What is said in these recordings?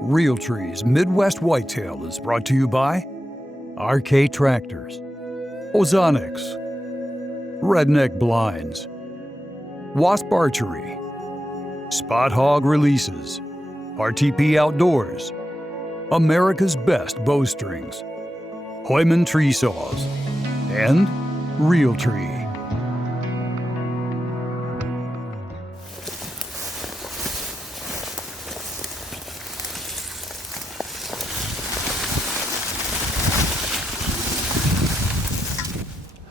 Realtree's Midwest Whitetail is brought to you by RK Tractors, Ozonics, Redneck Blinds, Wasp Archery, Spot Hog Releases, RTP Outdoors, America's Best Bowstrings, Hoyman Tree Saws, and Realtree.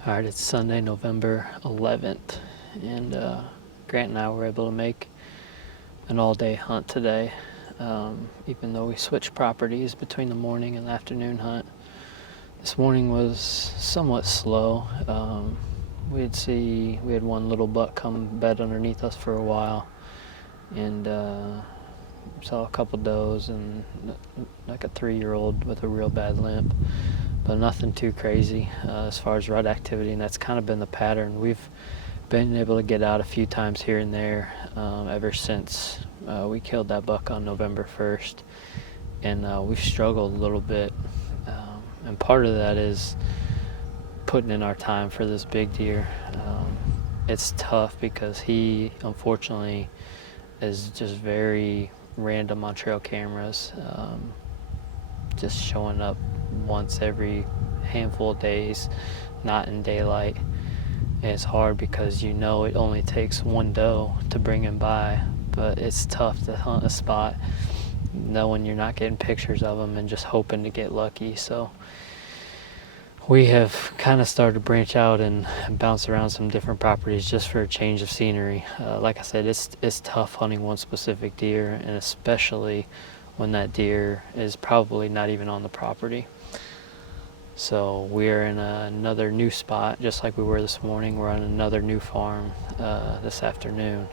Alright, it's Sunday, November 11th, and Grant and I were able to make an all-day hunt today, even though we switched properties between the morning and afternoon hunt. This morning was somewhat slow. We had one little buck come bed underneath us for a while, and saw a couple does and like a 3-year-old with a real bad limp. But nothing too crazy as far as rut activity, and that's kind of been the pattern. We've been able to get out a few times here and there ever since we killed that buck on November 1st, and we've struggled a little bit, and part of that is putting in our time for this big deer. It's tough because he unfortunately is just very random on trail cameras, just showing up once every handful of days, not in daylight. And it's hard because you know it only takes one doe to bring him by, but it's tough to hunt a spot knowing you're not getting pictures of him and just hoping to get lucky. So we have kind of started to branch out and bounce around some different properties just for a change of scenery. Like I said, it's tough hunting one specific deer, and especially when that deer is probably not even on the property. So we're in another new spot, just like we were this morning. We're on another new farm this afternoon.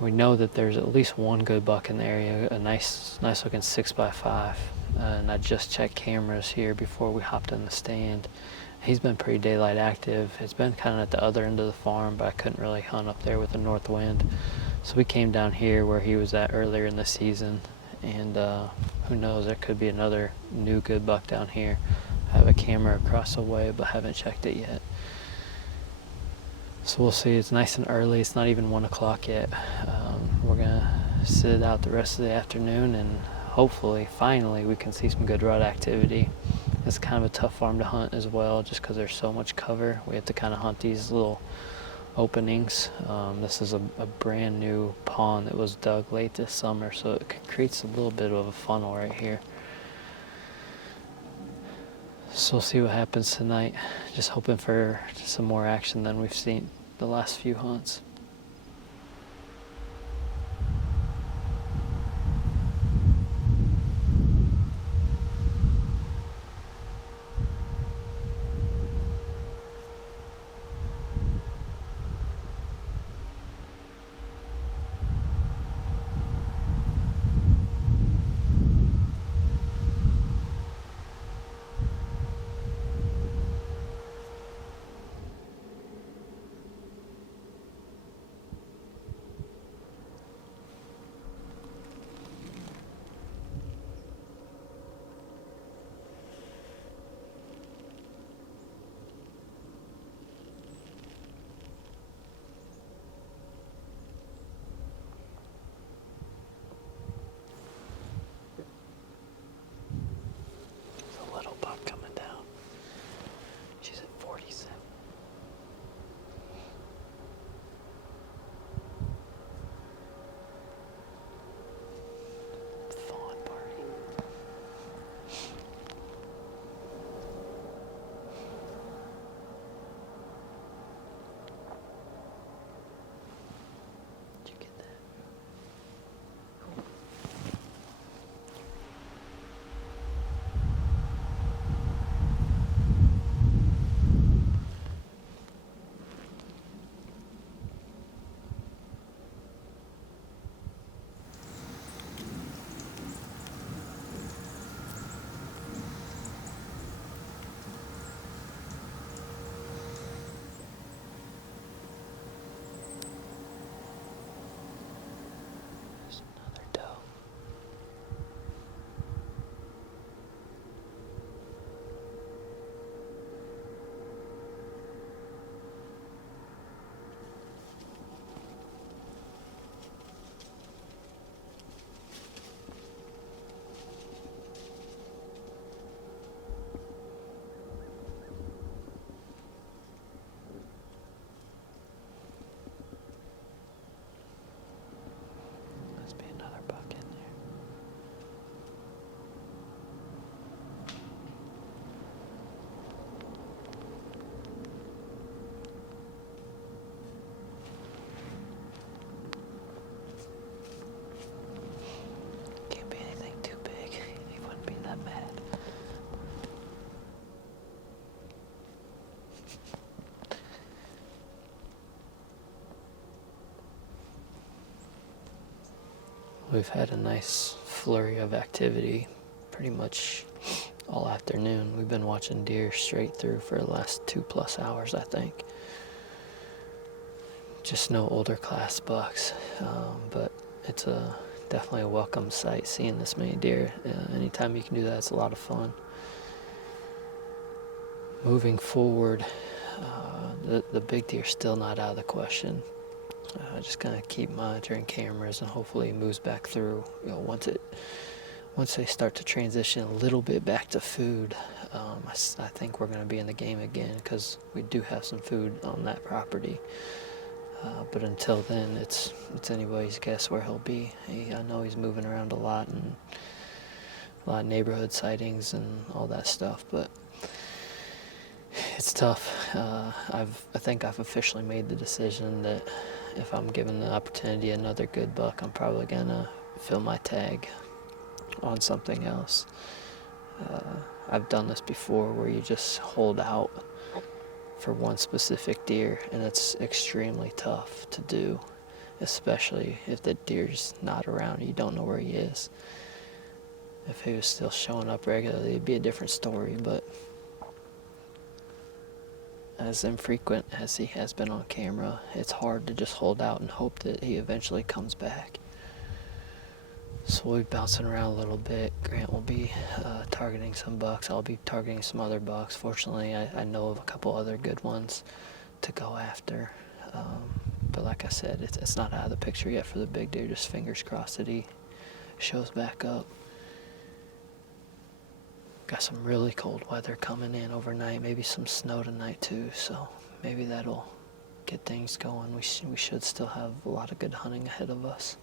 We know that there's at least one good buck in the area, a nice looking 6x5. And I just checked cameras here before we hopped in the stand. He's been pretty daylight active. It's been kind of at the other end of the farm, but I couldn't really hunt up there with the north wind. So we came down here where he was at earlier in the season, and who knows, there could be another new good buck down here. I have a camera across the way, but haven't checked it yet. So we'll see. It's nice and early. It's not even 1 o'clock yet. We're gonna sit out the rest of the afternoon, and hopefully, finally, we can see some good rut activity. It's kind of a tough farm to hunt as well, just because there's so much cover. We have to kind of hunt these little openings. This is a brand new pond that was dug late this summer, so it creates a little bit of a funnel right here. So we'll see what happens tonight. Just hoping for some more action than we've seen the last few hunts. We've had a nice flurry of activity pretty much all afternoon. We've been watching deer straight through for the last 2+ hours, I think. Just no older class bucks, but it's definitely a welcome sight seeing this many deer. Anytime you can do that, it's a lot of fun. Moving forward, the big deer's still not out of the question. Just gonna keep monitoring cameras, and hopefully he moves back through. Once they start to transition a little bit back to food, I think we're gonna be in the game again, because we do have some food on that property. But until then, it's anybody's guess where he'll be. I know he's moving around a lot, and a lot of neighborhood sightings and all that stuff, but it's tough. I think I've officially made the decision that if I'm given the opportunity another good buck, I'm probably gonna fill my tag on something else. I've done this before where you just hold out for one specific deer, and it's extremely tough to do, especially if the deer's not around. You don't know where he is. If he was still showing up regularly, it'd be a different story, but as infrequent as he has been on camera, it's hard to just hold out and hope that he eventually comes back. So we'll be bouncing around a little bit. Grant will be targeting some bucks. I'll be targeting some other bucks. Fortunately, I know of a couple other good ones to go after. But like I said, it's not out of the picture yet for the big deer. Just fingers crossed that he shows back up. Got some really cold weather coming in overnight. Maybe some snow tonight too. So maybe that'll get things going. We should still have a lot of good hunting ahead of us.